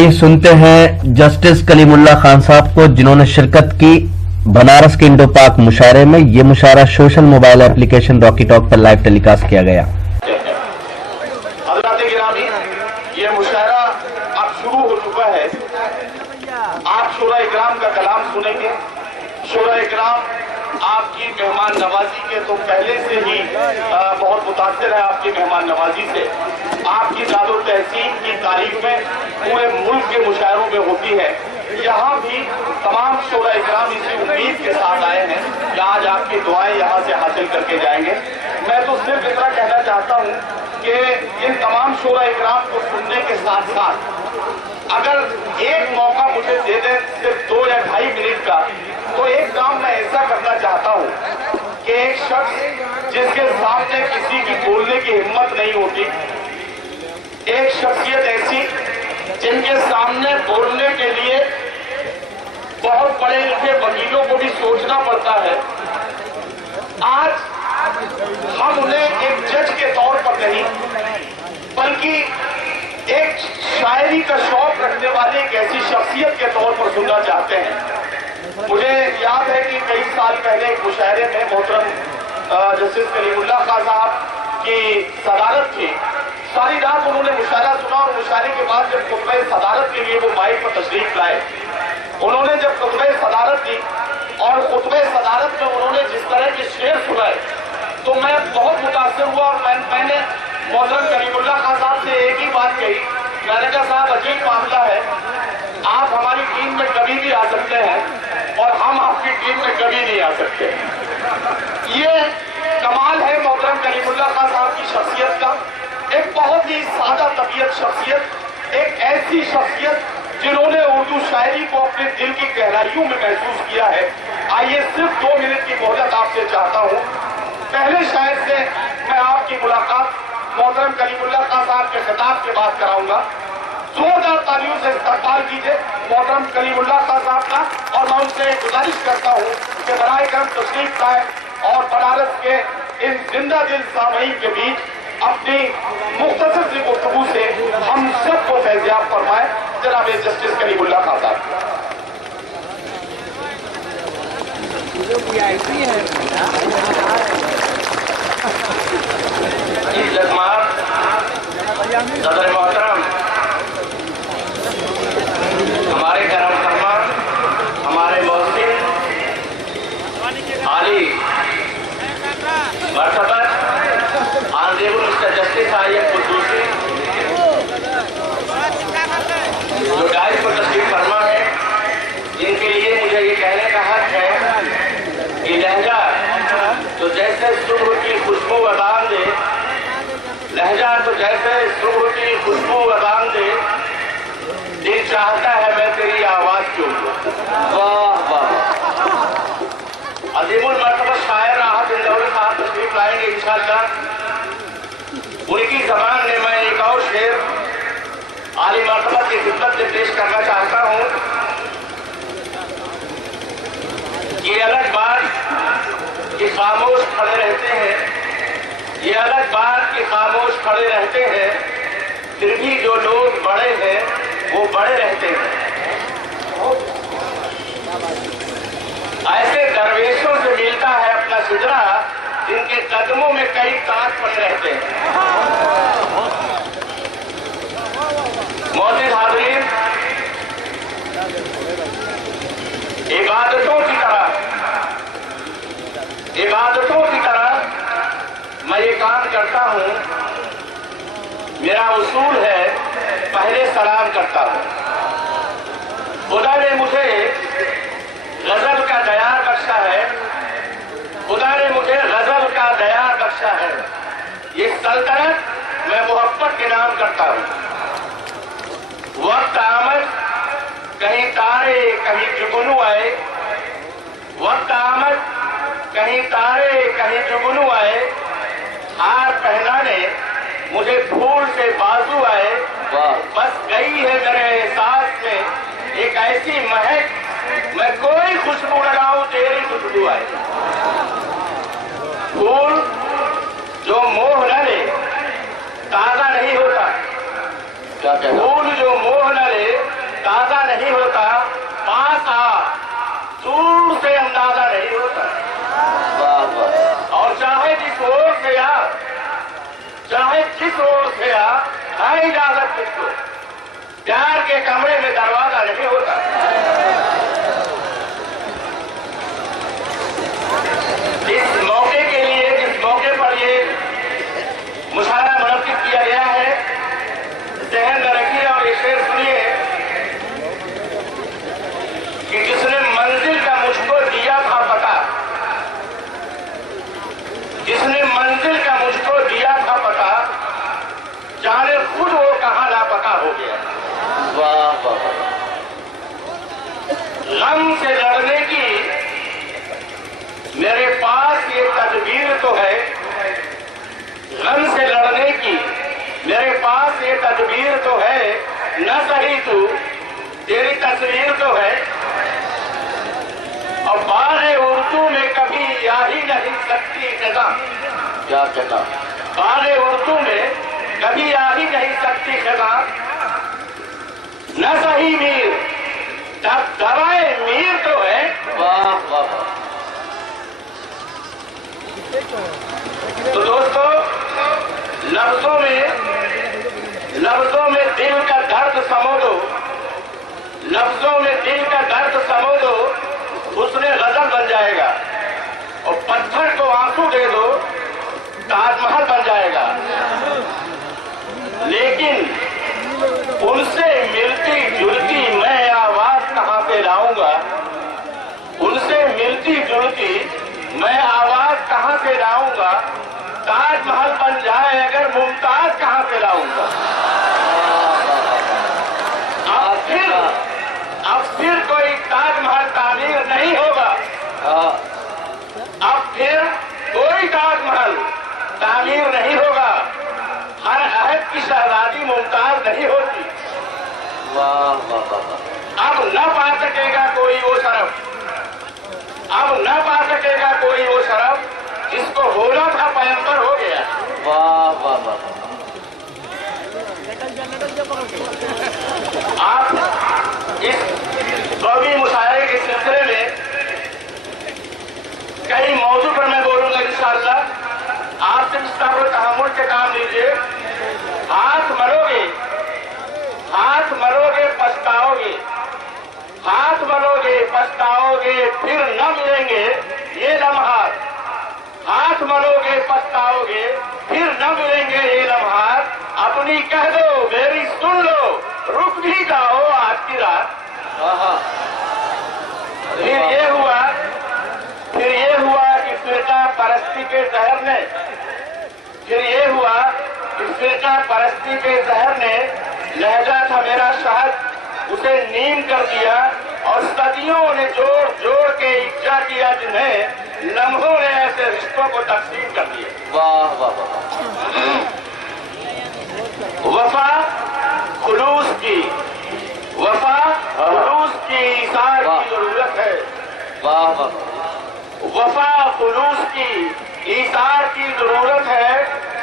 आइए सुनते हैं जस्टिस कलीमुल्लाह खान साहब को, जिन्होंने शिरकत की बनारस के इंडो पाक मुशायरे में। ये मुशायरा social mobile application Rocky talk पर लाइव टेलीकास्ट किया गया। ये मुशायरा अब शुरू हो चुका है। आप शोरा इकराम का कलाम सुनेंगे। शोरा इकराम आपकी मेहमान नवाजी के तो पहले से ही बहुत मुतासिर है आपकी मेहमान नवाजी से। आपकी जादो तहसीन की तारीफ में पूरे मुल्क के मुशायरों में होती है। यहाँ भी तमाम शोरा इकराम इसी उम्मीद के साथ आए हैं कि आज आपकी दुआएं यहाँ से हासिल करके जाएंगे। मैं तो सिर्फ इतना कहना चाहता हूँ कि इन तमाम शोरा इकराम को सुनने के साथ साथ अगर एक मौका मुझे दे दें सिर्फ 2 या 2.5 मिनट का, तो एक काम मैं ऐसा करना चाहता हूँ कि एक शख्स जिसके सामने किसी की बोलने की हिम्मत नहीं होती, एक शख्सियत ऐसी जिनके सामने बोलने के लिए बहुत बड़े लिखे वकीलों को भी सोचना पड़ता है, आज हम उन्हें एक जज के तौर पर नहीं बल्कि एक शायरी का शौक रखने वाले एक ऐसी शख्सियत के तौर पर सुनना चाहते हैं। मुझे याद है कि कई साल पहले एक मुशायरे में मोहतरम जस्टिस कलीमुल्लाह खान साहब की सदारत थी। सारी रात उन्होंने मुशायरा सुना और मुशायरे के बाद जब खुतबे सदारत के लिए वो माइक पर तशरीफ लाए, उन्होंने जब खुतबे सदारत दी और खुतबे सदारत में उन्होंने जिस तरह के शेर सुनाए तो मैं बहुत मुतासिर हुआ और मैंने मोहतरम कलीमुल्लाह खान साहब से एक ही बात कही। मैंने कहा साहब अजीब मामला है, आप हमारी टीम में कभी भी आ सकते हैं और हम आपकी टीम में कभी नहीं आ सकते। ये कमाल है मोहतरम कलीमुल्लाह खान साहब की शख्सियत का। एक बहुत ही सादा तबीयत शख्सियत, एक ऐसी शख्सियत जिन्होंने उर्दू शायरी को अपने दिल की गहराइयों में महसूस किया है। आइए सिर्फ 2 मिनट की मोहलत आपसे चाहता हूँ। पहले शायर से मैं आपकी मुलाकात मोहतरम कलीमुल्लाह खान साहब के खिताब के बाद कराऊंगा। जोरदार तालियों से इस्तकबाल कीजिए मोहतरम कलीमुल्लाह खान साहब का। और मैं उनसे गुजारिश करता हूँ कि बराए करम तशरीफ लाए और बनारस के इन जिंदा दिल सामईन के बीच अपनी मुख्तसर सी गुफ्तगू से हम सबको फैज़याब फरमाए। जनाब जस्टिस कलीमुल्लाह खान साहब। सदर मोहतरम, हमारे करम फरमा, हमारे मोहसिन आली मर्तबत ऑनरेबल मिस्टर जस्टिस आयत कुद्दूसी जो डायस पर तशरीफ फरमा है, जिनके लिए मुझे ये कहने का हक है कि लहजा तो जैसे सुबह की खुशबू अदान दे, लहजा तो जैसे सुबह की खुशबू अदान दे, दिल चाहता है मैं तेरी आवाज क्यों दूं। वाह वाह। अजीमुल मर्तबा शायर राहत इंदौरी साहब तशरीफ लाएंगे इंशाअल्लाह। उनकी जबान में मैं एक और शेर आली मर्तबा की खिदमत में पेश करना चाहता हूँ। ये अलग बात कि खामोश खड़े रहते हैं, ये अलग बात कि खामोश खड़े रहते हैं, फिर भी जो लोग बड़े हैं वो बड़े रहते हैं। ऐसे दरवेशों से मिलता है अपना सिजरा, जिनके कदमों में कई कांच पड़े रहते हैं। मौजूद हाज़रीन, इबादतों की तरह मैं ये काम करता हूँ। मेरा उसूल है पहले सलाम करता हूँ। खुदा ने मुझे गजल का दयार बख्शा है, खुदा ने मुझे गजल का दयार बख्शा है। ये सल्तनत मैं मोहब्बत के नाम करता हूँ। वक्त आमद कहीं तारे कहीं जुगनू आए, वक्त आमद कहीं तारे कहीं जुगनू आए, हार पहनाने मुझे फूल से बाजू आए। बस गई है मेरे एहसास में एक ऐसी महक, मैं कोई खुशबू लगाऊं तेरी खुशबू आए। फूल जो मोह न ले ताजा नहीं होता, फूल जो मोह न ले اندازہ نہیں ہوتا، پاس آ دور سے اندازہ نہیں ہوتا، اور چاہے جس اور سے آ، چاہے جس اور سے آ، ہے اجازت کس کو، پیار کے کمرے میں دروازہ نہیں ہوتا۔ اس موقع کے لیے، جس موقع پر یہ مشاعرہ منعقد کیا گیا ہے، ذہن میں رکھیے اور یہ شعر سنیے کہ جس نے منزل کا مجھ کو دیا تھا پتہ، جس نے منزل کا مجھ کو دیا تھا پتہ، جانے خود وہ کہاں لاپتہ ہو گیا۔ غم سے لڑنے کی میرے پاس یہ تدبیر تو ہے، غم سے لڑنے کی میرے پاس یہ تدبیر تو ہے، نہ صحیح تو تیری تصویر تو ہے، اور باغ اردو میں کبھی آ ہی نہیں سکتی خزاں، کیا کہنا، باغ اردو میں کبھی آ ہی نہیں سکتی خزاں، نہ صحیح میر دوائے میر تو ہے۔ واہ واہ۔ تو دوستو، لفظوں میں دل کا درد سمو دو، لفظوں میں دل کا درد سمو دو، حسن غزل بن جائے گا، اور پتھر کو آنسو دے دو، تاج محل بن جائے گا۔ لیکن ان سے ملتی جلتی میں آواز کہاں سے لاؤں گا، ان سے ملتی جلتی میں آواز کہاں سے لاؤں گا، تاج محل بن جائے اگر ممتاز کہاں سے لاؤں گا۔ اب پھر کوئی تاج محل تعمیر نہیں ہوگا، اب پھر کوئی تاج محل تعمیر نہیں ہوگا، ہر عہد کی شہزادی ممتاز نہیں ہوتی۔ اب نہ پا سکے گا کوئی وہ شرف، اب نہ پا سکے گا کوئی وہ شرف جس کو ہونا تھا پیمبر ہو گیا۔ واہ واہ واہ۔ آپ اس قومی مشاعرے کے سلسلے میں کئی موضوع پر میں بولوں گا انشاءاللہ۔ آپ سے صبر و تحمل سے کام لیجیے۔ ہاتھ مرو گے، ہاتھ مرو گے پچھتاؤ گے، ہاتھ مرو گے پچھتاؤ گے، پھر نہ ملیں گے یہ لمحات، ہاتھ مرو گے پچھتاؤ گے، پھر نہ ملیں گے یہ لمحات، اپنی کہہ دو میری سن لو، رک بھی جاؤ آج کی رات۔ پھر یہ ہوا کہ فرقہ پرستی کے زہر نے، پھر یہ ہوا کہ فرقہ پرستی کے زہر نے لہجہ تھا میرا شہد، اسے نیم کر دیا، اور صدیوں نے جوڑ جوڑ کے اکجا کیا جنہیں لمحوں نے ایسے رشتوں کو تقسیم کر دیا۔ واہ واہ واہ۔ وفا خلوص کی، وفا خلوص کی ایثار کی ضرورت ہے۔ واہ واہ۔ وفا خلوص کی ایثار کی ضرورت ہے،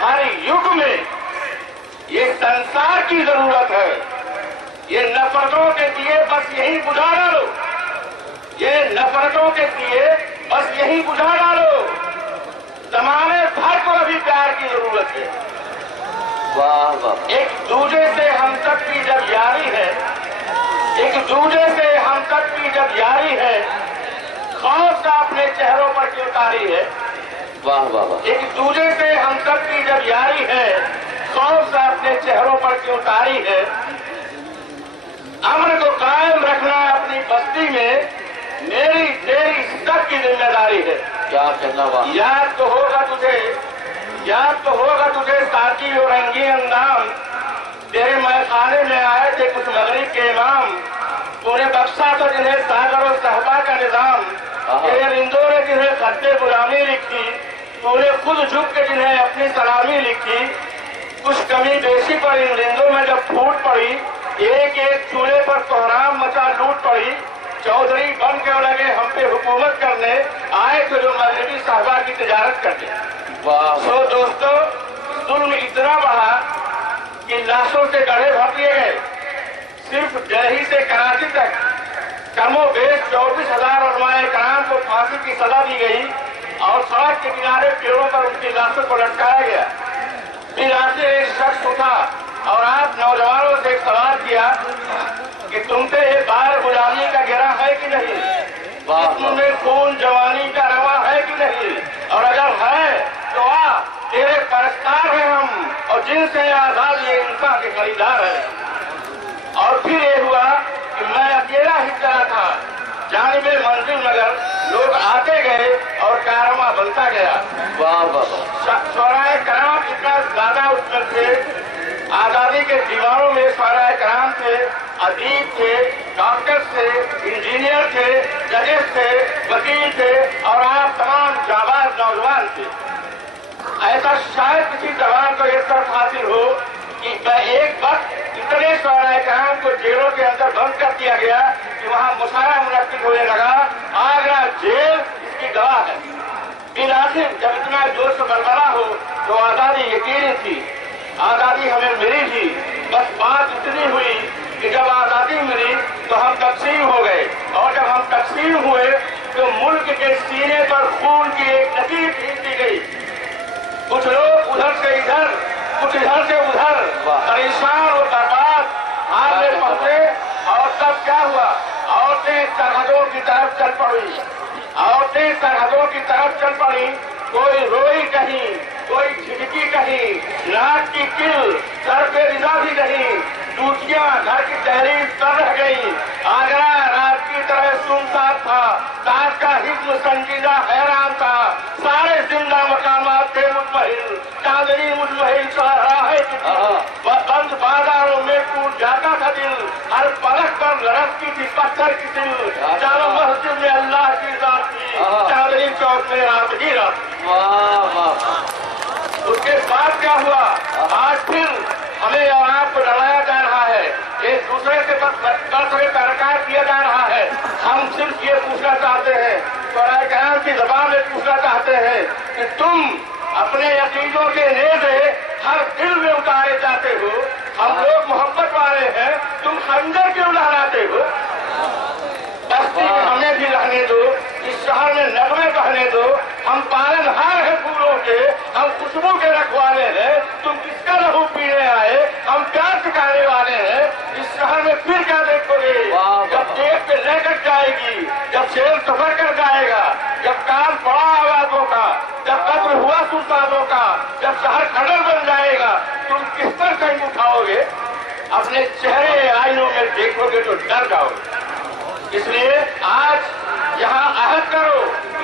ہر یگ میں یہ سنسار کی ضرورت ہے۔ یہ نفرتوں کے دیے بس یہی بجھا ڈالو، یہ نفرتوں کے دیے بس یہی بجھا ڈالو، زمانے بھر کو ابھی پیار کی ضرورت ہے۔ واہ واہ۔ ایک دوسرے سے ہم سب کی جب یاری ہے، ایک دوسرے سے ہم سب کی جب یاری ہے، خوف کا اپنے چہروں پر کیوں تاری ہے۔ واہ واہ۔ ایک دوسرے سے ہم سب کی جب یاری ہے، خوف کا اپنے چہروں پر کیوں تاری ہے، امن کو قائم رکھنا اپنی بستی میں میری تیری سب کی ذمہ داری ہے۔ کیا کہنا ہوا۔ یاد تو ہوگا تجھے، یاد تو ہوگا تجھے ساتھی اور رنگی اندام، تیرے میخانے میں آئے تھے کچھ مغرب کے امام، تو نے بخشا تھا جنہیں ساگر و صحبا کا نظام، تیرے رندوں نے جنہیں خط غلامی لکھی، تو نے خود جھک کے جنہیں اپنی سلامی لکھی، کچھ کمی بیشی پر ان رندوں میں جب پھوٹ پڑی، ایک ایک چولہے پر کوہرام مچا لوٹ پڑی، چودھری بن کے لگے ہم پہ حکومت کرنے، آئے تھے جو مغربی صحبا کی تجارت کرتے۔ سو دوستو، ظلم اتنا بڑھا کہ لاشوں سے گڑھے بھر دیے گئے، सिर्फ दिल्ली से कराची तक कमोबेश 24,000 उलमाए कराम को फांसी की सजा दी गई और सड़क के किनारे पेड़ों पर उनकी लाशों को लटकाया गया। फिर आपसे एक शख्स उठा और आप नौजवानों से एक सवाल किया कि तुम पे ये बार गुलामी का गिरा है कि नहीं, तुमने खून जवानी का रवा है कि नहीं, और अगर है तो आ तेरे परस्तार हैं हम और जिनसे आजाद ये इंसान के खरीदार है। और फिर ये हुआ कि मैं अकेला ही चला था, जानिबे मंजिल मगर लोग आते गए और कारवां बनता गया। शोराए कराम इतना ज्यादा उसमें थे, आजादी के दीवारों में शोराए कराम थे, अदीब थे, डॉक्टर थे, इंजीनियर थे, जजेस थे, वकील थे और आप तमाम जाबाज नौजवान थे। ऐसा शायद किसी जवान को इस तरफ हासिल हो कि एक वक्त इतने शोराए कराम को जेलों के अंदर बंद कर दिया गया कि वहां मुशायरा मुनक्किद होने लगा। आगरा जेल इसकी गवाह है। फिर आखिर जब इतना जोश बरबरा हो तो आजादी यकीनी थी, आजादी हमें मिली थी। बस बात इतनी हुई कि जब आजादी मिली तो हम तकसीम हो गए और जब हम तकसीम हुए तो मुल्क के सीने पर खून की एक नकीर खींच दी गई। कुछ लोग उधर से इधर, कुछ इधर से उधर परेशान और बर्बाद हाल में पहुंचे और तब क्या हुआ, औरतें सरहदों की तरफ चल पड़ी, औरतें सरहदों की तरफ चल पड़ी। कोई रोई कहीं, कोई झिझकी कहीं, नाक की किल, सर पे रिजा भी नहीं, टूटियां घर की तहरीर कर रह गई। आगरा रात की तरह सुनसान था, ताज का हिस्म संजीदा हैरान था, सारे जिंदा मकामात थे मुतमहिल, चांदनी मुतमहिल शाहराहे बंद बाजारों में टूट जाता था दिल, हर पलक पर लड़कती थी पत्थर की दिल। चारों मस्जिद में अल्लाह की जात थी, चांदनी चौक में रात ही रात। उसके बाद क्या हुआ, आज फिर हमें और आपको लड़ाया जा रहा है, एक दूसरे से तरकार किया जा रहा है। हम सिर्फ ये पूछना चाहते हैं, शोराए कराम की ज़बान में पूछना चाहते हैं कि तुम अपने अकीदों के नेज़े हर दिल में उतारे जाते हो। हम लोग मोहब्बत वाले हैं, तुम खंजर क्यों लहराते हो? बस्ती में हमें भी रहने दो, इस शहर में नगमे बहने दो। हम पालनहार हैं फूलों के, हम खुशबू के रखवाले हैं, तुम किसका लहू पीने आए? हम प्यार सिखाने वाले हैं। इस शहर में फिर क्या देखोगे? जब देख पे लेकर जाएगी, जब शेर सफर कर जाएगा, जब कान पड़ा आवाजों का, जब कब्र हुआ सुल्तानों का, जब शहर खंडर बन जाएगा, तुम किस पर कहीं उठाओगे? अपने चेहरे आईनों में देखोगे तो डर जाओगे। इसलिए आज यहाँ अहद करो,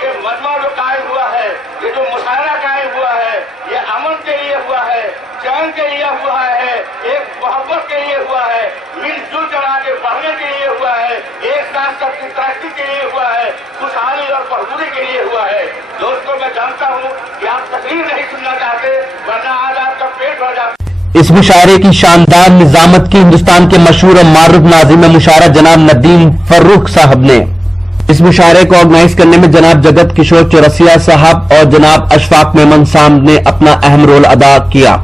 ये मजमा जो कायम हुआ है, ये जो मुशायरा कायम हुआ है, ये अमन के लिए हुआ है, चैन के लिए हुआ है, एक मोहब्बत के लिए हुआ है, मिलजुल कर आगे बढ़ने के लिए हुआ है, एक साथ सबकी तरक्की के लिए हुआ है, खुशहाली और बहादुरी के लिए हुआ है। दोस्तों, मैं जानता हूँ कि आप तकरीर नहीं सुनना चाहते, वरना आज आपका पेट भर जाता। इस मुशायरे की शानदार निजामत की हिंदुस्तान के मशहूर और मारूफ नाज़िम मुशायरा जनाब नदीम फर्रुख साहब ने। इस मुशायरे को ऑर्गेनाइज करने में जनाब जगत किशोर चौरसिया साहब और जनाब अशफाक मेमन साहब ने अपना अहम रोल अदा किया।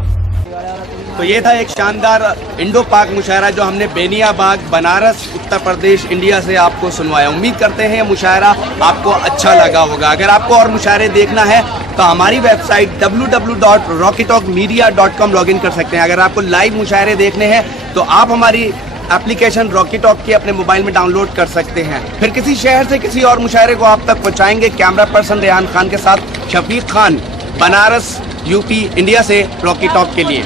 तो ये था एक शानदार इंडो पाक मुशायरा जो हमने बेनियाबाग, बनारस, उत्तर प्रदेश, इंडिया से आपको सुनवाया। उम्मीद करते हैं ये मुशायरा आपको अच्छा लगा होगा। अगर आपको और मुशायरे देखना है तो हमारी वेबसाइट www.rockytalkmedia.com लॉगिन कर सकते हैं। अगर आपको लाइव मुशायरे देखने हैं तो आप हमारी एप्लीकेशन रॉकी टॉक की अपने मोबाइल में डाउनलोड कर सकते हैं। फिर किसी शहर से किसी और मुशायरे को आप तक पहुंचाएंगे। कैमरा पर्सन रेहान खान के साथ शफीक खान, बनारस, यूपी, इंडिया से रॉकी टॉक के लिए।